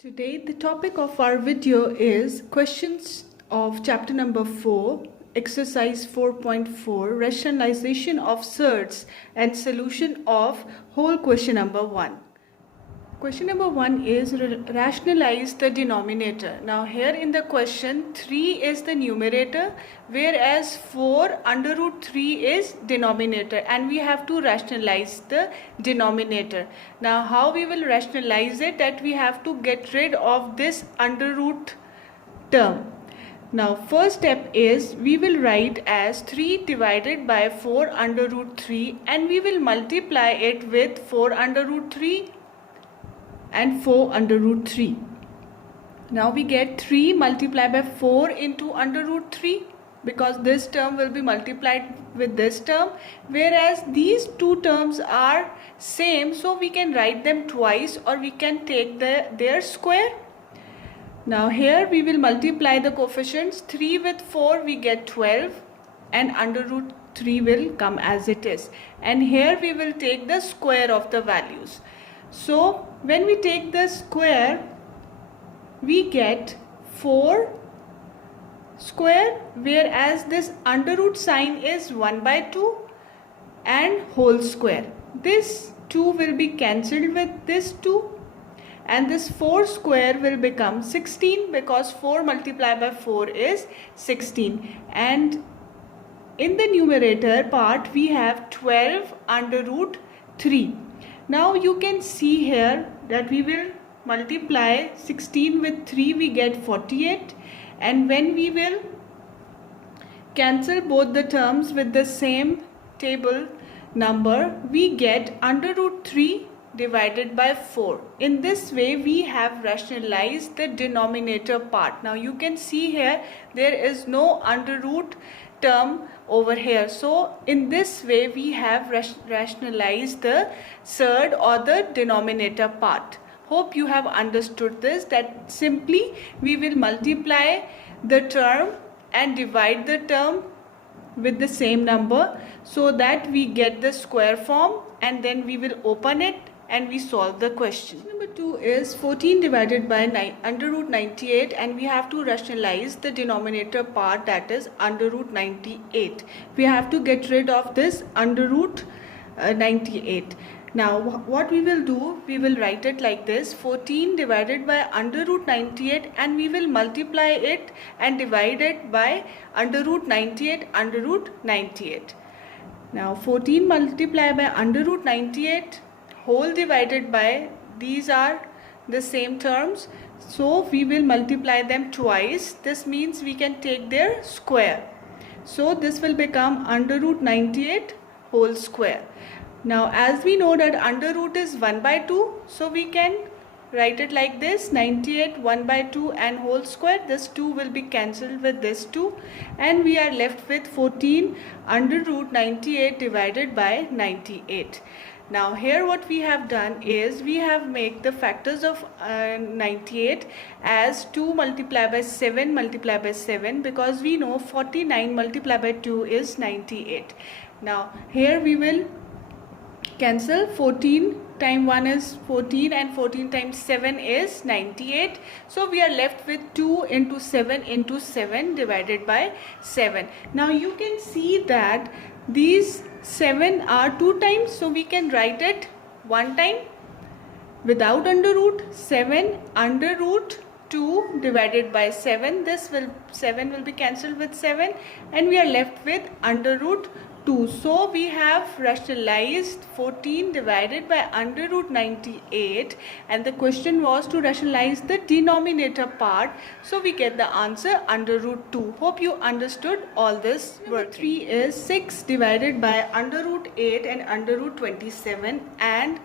Today, the topic of our video is questions of chapter number 4, exercise 4.4, rationalization of surds and solution of whole question number 1. Question number 1 is rationalize the denominator. Now here in the question 3 is the numerator, whereas 4 under root 3 is denominator, and we have to rationalize the denominator. Now how we will rationalize it? That we have to get rid of this under root term. Now first step is we will write as 3 divided by 4 under root 3, and we will multiply it with 4 under root 3 and 4 under root 3. Now we get 3 multiplied by 4 into under root 3, because this term will be multiplied with this term, whereas these two terms are same, so we can write them twice or we can take their square. Now here we will multiply the coefficients. 3 with 4 we get 12, and under root 3 will come as it is, and here we will take the square of the values. So when we take the square, we get 4 square, whereas this under root sign is 1 by 2 and whole square. This 2 will be cancelled with this 2, and this 4 square will become 16, because 4 multiplied by 4 is 16. And in the numerator part we have 12 under root 3. Now you can see here that we will multiply 16 with 3, we get 48, and when we will cancel both the terms with the same table number, we get under root 3 divided by 4. In this way we have rationalized the denominator part. Now you can see here there is no under root term over here, so in this way we have rationalized the surd or the denominator part. Hope you have understood this, that simply we will multiply the term and divide the term with the same number so that we get the square form, and then we will open it and we solve the question. Number 2 is 14 divided by under root 98, and we have to rationalize the denominator part, that is under root 98. We have to get rid of this under root 98. Now what we will do, we will write it like this: 14 divided by under root 98, and we will multiply it and divide it by under root 98 under root 98. Now 14 multiplied by under root 98 whole divided by, these are the same terms, so we will multiply them twice. This means we can take their square, so this will become under root 98 whole square. Now as we know that under root is 1 by 2, so we can write it like this: 98 1 by 2 and whole square. This 2 will be cancelled with this 2, and we are left with 14 under root 98 divided by 98. Now here what we have done is we have made the factors of 98 as 2 multiplied by 7 multiplied by 7, because we know 49 multiplied by 2 is 98. Now here we will cancel. 14 times 1 is 14, and 14 times 7 is 98. So we are left with 2 into 7 into 7 divided by 7. Now you can see that these 7 are 2 times, so we can write it 1 time without under root. 7 under root 2 divided by 7. This 7 will be cancelled with 7, and we are left with under root 2. So we have rationalized 14 divided by under root 98, and the question was to rationalize the denominator part, so we get the answer under root 2. Hope you understood all this. Number 3 is 6 divided by under root 8 and under root 27, and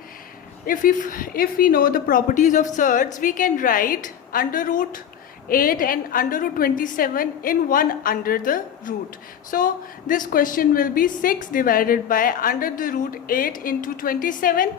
if we know the properties of surds, we can write under root 8 and under root 27 in one under the root. So this question will be 6 divided by under the root 8 into 27.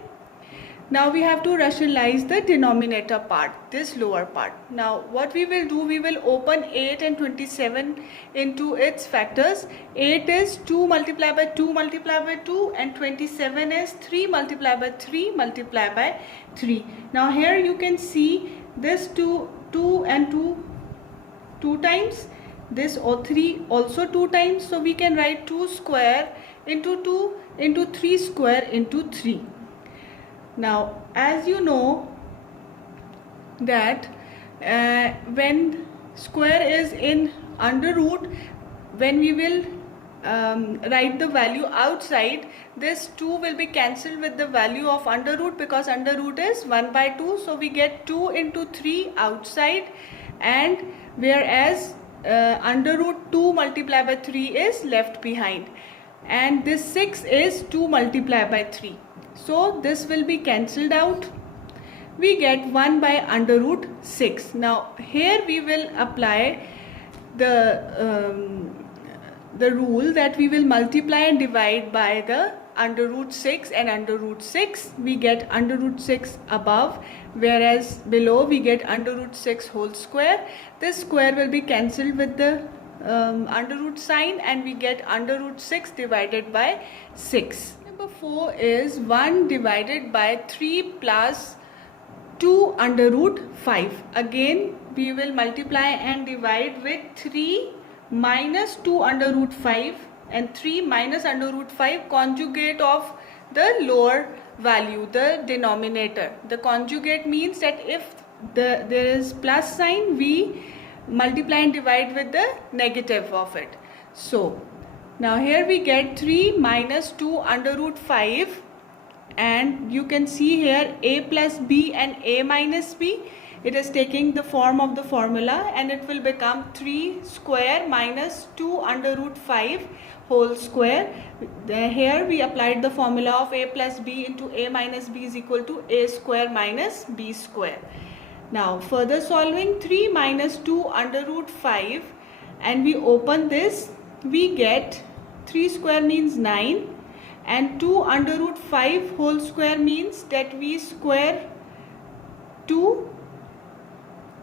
Now we have to rationalize the denominator part, this lower part. Now what we will do, we will open 8 and 27 into its factors. 8 is 2 multiplied by 2 multiplied by 2, and 27 is 3 multiplied by 3 multiplied by 3. Now here you can see this 2 and 2 times, this or 3 also 2 times, so we can write 2 square into 2 into 3 square into 3. Now as you know that when square is in under root, when we will write the value outside, this 2 will be cancelled with the value of under root, because under root is 1 by 2, so we get 2 into 3 outside, and whereas under root 2 multiplied by 3 is left behind, and this 6 is 2 multiplied by 3, so this will be cancelled out. We get 1 by under root 6. Now here we will apply the rule that we will multiply and divide by the under root 6 and under root 6. We get under root 6 above, whereas below we get under root 6 whole square. This square will be cancelled with the under root sign, and we get under root 6 divided by 6. Number 4 is 1 divided by 3 plus 2 under root 5. Again we will multiply and divide with 3 minus 2 under root 5 and 3 minus under root 5, conjugate of the lower value, the denominator. The conjugate means that if there is plus sign, we multiply and divide with the negative of it. So now here we get 3 minus 2 under root 5, and you can see here a plus b and a minus b. It is taking the form of the formula, and it will become 3 square minus 2 under root 5 whole square. Here we applied the formula of a plus b into a minus b is equal to a square minus b square. Now further solving, 3 minus 2 under root 5, and we open this, we get 3 square means 9, and 2 under root 5 whole square means that we square 2,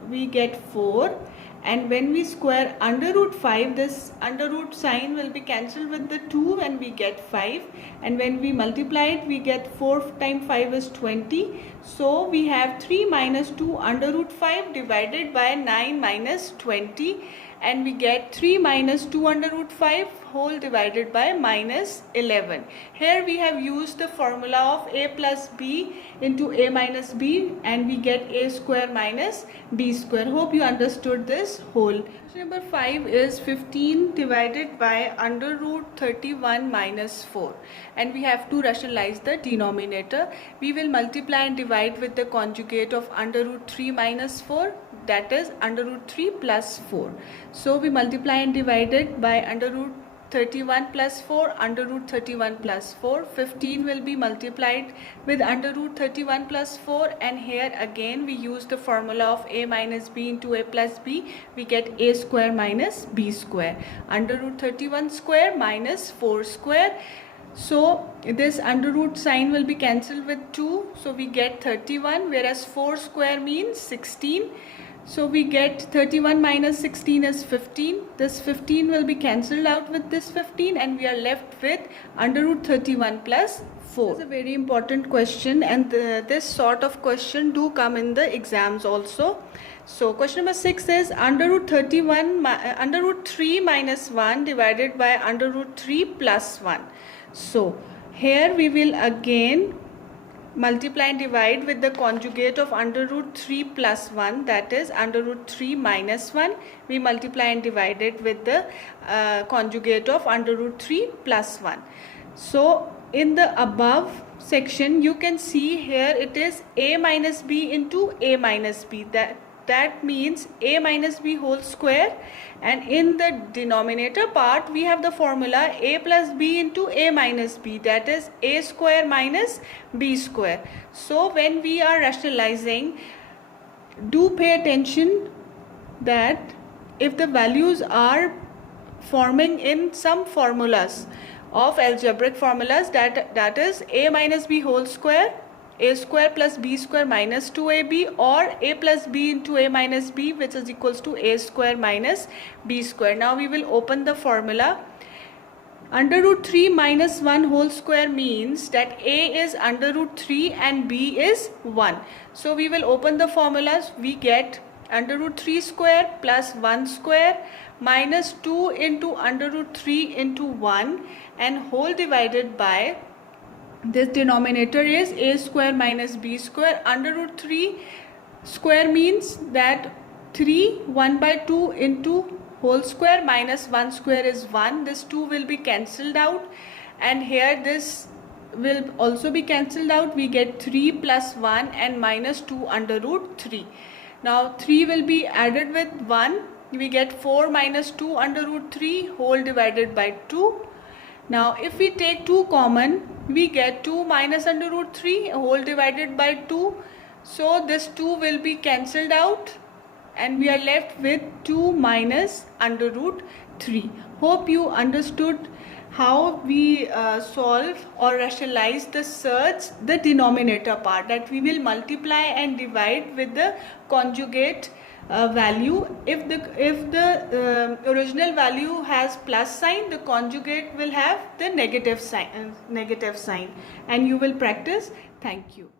we get 4, and when we square under root 5, this under root sign will be cancelled with the 2 and we get 5, and when we multiply it we get 4 times 5 is 20, so we have 3 minus 2 under root 5 divided by 9 minus 20, and we get 3 minus 2 under root 5 whole divided by minus 11. Here we have used the formula of a plus b into a minus b, and we get a square minus b square. Hope you understood this whole. Number 5 is 15 divided by under root 31 minus 4, and we have to rationalize the denominator. We will multiply and divide with the conjugate of under root 3 minus 4, that is under root 3 plus 4. So we multiply and divide it by under root 31 plus 4, under root 31 plus 4. 15 will be multiplied with under root 31 plus 4, and here again we use the formula of a minus b into a plus b. We get a square minus b square. Under root 31 square minus 4 square. So this under root sign will be cancelled with 2, so we get 31, whereas 4 square means 16. So we get 31 minus 16 is 15. This 15 will be cancelled out with this 15, and we are left with under root 31 plus 4. This is a very important question, and this sort of question do come in the exams also. So question number 6 is under root 3 minus 1 divided by under root 3 plus 1. So here we will again multiply and divide with the conjugate of under root 3 plus 1, that is under root 3 minus 1. We multiply and divide it with the conjugate of under root 3 plus 1. So in the above section you can see here it is a minus b into a minus b. That means a minus b whole square, and in the denominator part we have the formula a plus b into a minus b, that is a square minus b square. So when we are rationalizing, do pay attention that if the values are forming in some formulas of algebraic formulas, that is a minus b whole square, a square plus b square minus 2ab, or a plus b into a minus b, which is equals to a square minus b square. Now we will open the formula. Under root 3 minus 1 whole square means that A is under root 3 and B is 1. So we will open the formulas. We get under root 3 square plus 1 square minus 2 into under root 3 into 1 and whole divided by this denominator is A square minus B square. Under root 3 square means that 3 1 by 2 into whole square minus 1 square is 1. This 2 will be cancelled out and here this will also be cancelled out. We get 3 plus 1 and minus 2 under root 3. Now 3 will be added with 1. We get 4 minus 2 under root 3 whole divided by 2. Now if we take 2 common, we get 2 minus under root 3 whole divided by 2. So this 2 will be cancelled out and we are left with 2 minus under root 3. Hope you understood how we solve or rationalize the surds, the denominator part, that we will multiply and divide with the conjugate value. If the original value has plus sign, the conjugate will have the negative sign, and you will practice. Thank you.